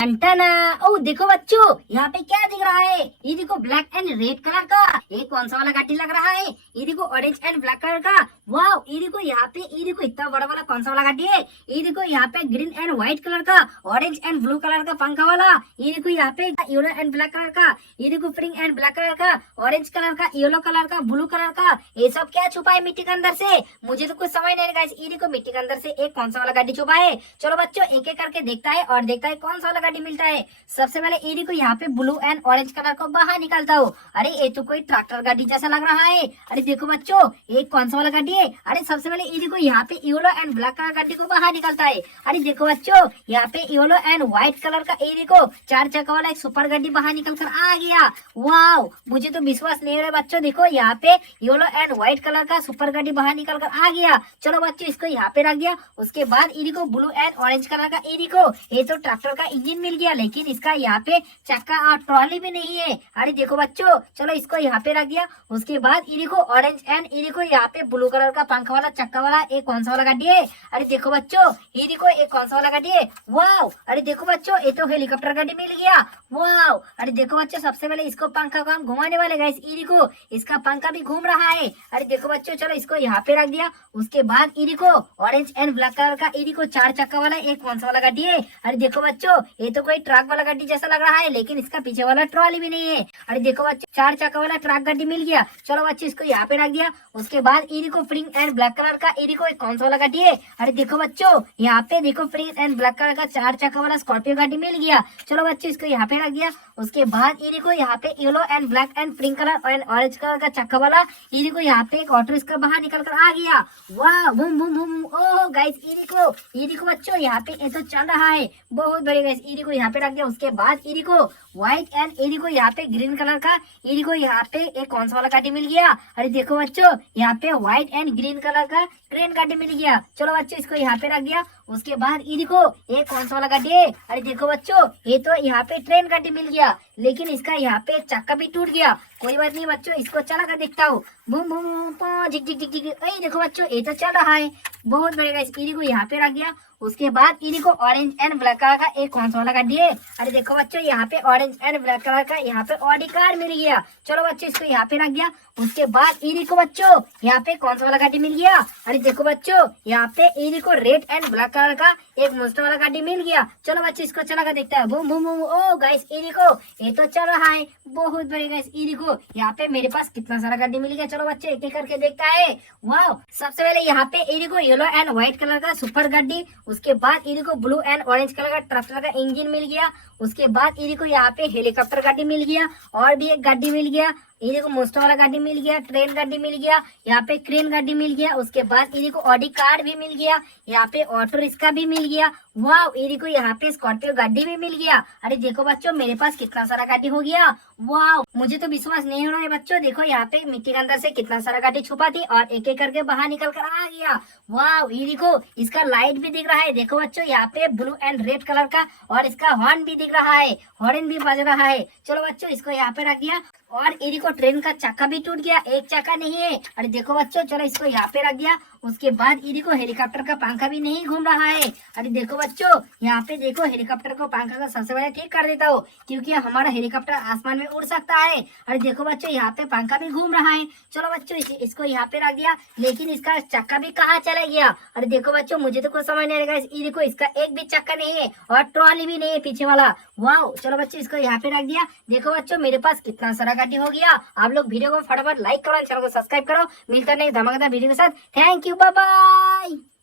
अंटना। ओ देखो बच्चों, यहाँ पे क्या दिख रहा है? ये देखो ब्लैक एंड रेड कलर का। ये कौन सा वाला गाड़ी लग रहा है? ये देखो ऑरेंज एंड ब्लैक कलर का। वाह, ये देखो यहाँ पे, ये देखो इतना बड़ा वाला कौन सा वाला गाड़ी है? ये देखो यहाँ पे ग्रीन एंड व्हाइट कलर का, ऑरेंज एंड ब्लू कलर का पंखा वाला। ये देखो यहाँ पे येलो एंड ब्लैक कलर का। ये देखो पिंक एंड ब्लैक कलर का, ऑरेंज कलर का, येलो कलर का, ब्लू कलर का। ये सब क्या छुपा है मिट्टी के अंदर से? मुझे तो कुछ समझ नहीं गाइस। ये देखो मिट्टी के अंदर से एक कौन सा वाला गाड़ी छुपा है? चलो बच्चों, एक एक करके देखता है और देखता है कौन सा वाला गाड़ी मिलता है। सबसे पहले ईडी को यहाँ पे ब्लू एंड ऑरेंज कलर को बाहर निकालता हूँ। अरे ये तो कोई ट्रैक्टर गाड़ी जैसा लग रहा है। अरे देखो बच्चों, एक कौन सा वाला गाड़ी है? अरे सबसे पहले ईडी को यहाँ पे येलो एंड ब्लैक कलर गाड़ी को बाहर निकालता है। अरे देखो बच्चों, यहाँ पे येलो एंड व्हाइट कलर का ईडी को चार चक्का वाला एक सुपर गाड़ी बाहर निकल कर आ गया। वाह, मुझे तो विश्वास नहीं हो रहा बच्चों। देखो यहाँ पे येलो एंड व्हाइट कलर का सुपर गाड़ी बाहर निकल कर आ गया। चलो बच्चों, इसको यहाँ पे रख दिया। उसके बाद ईडी को ब्लू एंड ऑरेंज कलर का ईडी को, ये तो ट्रैक्टर का इंजन मिल गया, लेकिन इसका यहाँ पे चक्का और ट्रॉली भी नहीं है। अरे देखो बच्चों, चलो इसको यहाँ पे रख दिया। उसके बाद ये देखो ऑरेंज एंड ये देखो यहाँ पे ब्लू कलर का पंखा वाला चक्का वाला एक कौन सा वाला गाड़ी है? अरे देखो बच्चों, ये देखो एक कौन सा वाला गाड़ी है? वाह, अरे देखो बच्चों, ये तो हेलीकॉप्टर गाड़ी मिल गया। वाह, अरे देखो बच्चों, सबसे पहले इसको पंखा को हम घुमाने वाले गाइस। ये देखो इसका पंखा भी घूम रहा है। अरे देखो बच्चों, चलो इसको यहाँ पे रख दिया। उसके बाद ये देखो ऑरेंज एंड ब्लैक कलर का ये देखो चार चक्का वाला एक कौन सा वाला गाड़ी है? अरे देखो बच्चों, ये तो कोई ट्रक वाला गाड़ी जैसा लग रहा है, लेकिन इसका पीछे वाला ट्रॉली भी नहीं है। अरे देखो बच्चों, चार चक्का वाला ट्रक गाड़ी मिल गया। चलो बच्चे, इसको यहाँ पे रख दिया। उसके बाद ये देखो पिंक एंड ब्लैक कलर का ये देखो एक कौन सा वाला गाड़ी है? अरे देखो बच्चों, यहाँ पे देखो पिंक एंड ब्लैक कलर का चार चक्का वाला स्कॉर्पियो गाड़ी मिल गया। चलो बच्चे, इसको यहाँ पे रख दिया। उसके बाद ये देखो यहाँ पे yellow and black and pink colour and orange colour का चक्का वाला ये देखो यहाँ पे एक ऑटो इसका बाहर निकल कर आ गया। वाह, बूम बूम बूम। ओह गाइस, ये देखो बच्चों, यहाँ पे ये तो चल रहा है बहुत बड़े गाइस। ये देखो यहाँ पे रख दिया। उसके बाद ये देखो व्हाइट एंड ये देखो यहाँ पे ग्रीन कलर का ये देखो यहाँ पे एक कौन सा वाला गाड़ी मिल गया? अरे देखो बच्चों, यहाँ पे व्हाइट एंड ग्रीन कलर का ट्रेन गाड़ी मिल गया। चलो बच्चों, इसको यहाँ पे रख दिया। उसके बाद ये देखो एक कौन सा वाला गाड़ी है? अरे देखो बच्चों, ये तो यहाँ पे ट्रेन गाड़ी मिल गया, लेकिन इसका यहाँ पे चक्का भी टूट गया। कोई बात नहीं बच्चों, इसको चला कर देखता हूँ। बूम बूम बूम, झिक झिक झिक झिक। देखो बच्चों, ये तो चल रहा है बहुत बढ़िया। ईडी को यहाँ पे रख दिया। उसके बाद ईडी को ऑरेंज एंड ब्लैक कलर का एक कौन सा वाला गाड़ी है? अरे देखो बच्चों, यहाँ पे ऑरेंज एंड ब्लैक कलर का यहाँ पे ऑडी कार मिल गया। चलो बच्चों, इसको यहाँ पे रख दिया। उसके बाद ईडी को बच्चों यहाँ पे कौन सा वाला गाड़ी मिल गया? अरे देखो बच्चों, यहाँ पे ईडी को रेड एंड ब्लैक कलर का एक मोस्टर वाला गाड़ी मिल गया। चलो बच्चों, इसको चला कर देखता है। Boom boom boom. Oh guys, ED को ये तो चल रहा है बहुत बड़े गाइस। ईडी को यहाँ पे मेरे पास कितना सारा गाड़ी मिल गया। चलो बच्चे, एक एक करके देखता है। वाह, सबसे पहले यहाँ पे ईडी को येलो एंड व्हाइट कलर का सुपर गाड़ी। उसके बाद ईडी को ब्लू एंड ऑरेंज कलर का ट्रैक्टर का इंजन मिल गया। उसके बाद ईडी को यहाँ पे हेलीकॉप्टर गाड़ी मिल गया और भी एक गाड़ी मिल गया। ये देखो मोस्टर वाला गाड़ी मिल गया, ट्रेन गाड़ी मिल गया, यहाँ पे क्रेन गाड़ी मिल गया। उसके बाद ये देखो ऑडी कार भी मिल गया, यहाँ पे ऑटो रिक्शा भी मिल गया। वाह, ये देखो यहाँ पे स्कॉर्पियो गाड़ी भी मिल गया। अरे देखो बच्चों, मेरे पास कितना सारा गाड़ी हो गया। वाह, मुझे तो विश्वास नहीं हो रहा है बच्चों। देखो यहाँ पे मिट्टी के अंदर से कितना सारा गाड़ी छुपा थी और एक एक करके बाहर निकल कर आ गया। वाह, ये देखो इसका लाइट भी दिख रहा है। देखो बच्चों, यहाँ पे ब्लू एंड रेड कलर का और इसका हॉर्न भी दिख रहा है, हॉर्न भी बज रहा है। चलो बच्चों, इसको यहाँ पे रख दिया। और ये देखो ट्रेन का चक्का भी टूट गया, एक चक्का नहीं है। अरे देखो बच्चों, चलो इसको यहाँ पे रख दिया। उसके बाद ये देखो हेलीकॉप्टर का पंखा भी नहीं घूम रहा है। अरे देखो बच्चों, यहाँ पे देखो हेलीकॉप्टर को पंखा का सबसे पहले ठीक कर देता हूँ, क्योंकि हमारा हेलीकॉप्टर आसमान में उड़ सकता है। अरे देखो बच्चों, यहाँ पे पंखा भी घूम रहा है। चलो बच्चों, इसको यहाँ पे रख दिया, लेकिन इसका चक्का भी कहाँ चला गया? अरे देखो बच्चों, मुझे तो कुछ समझ नहीं आएगा। ये देखो इसका एक भी चक्का नहीं है और ट्रॉली भी नहीं है पीछे वाला। वाह, चलो बच्चों, इसको यहाँ पे रख दिया। देखो बच्चों, मेरे पास कितना सारा गाड़ी हो गया। आप लोग वीडियो को फटाफट लाइक करो, चैनल को सब्सक्राइब करो। मिलकर नहीं धमाकेदार वीडियो के साथ। Thank you, bye bye.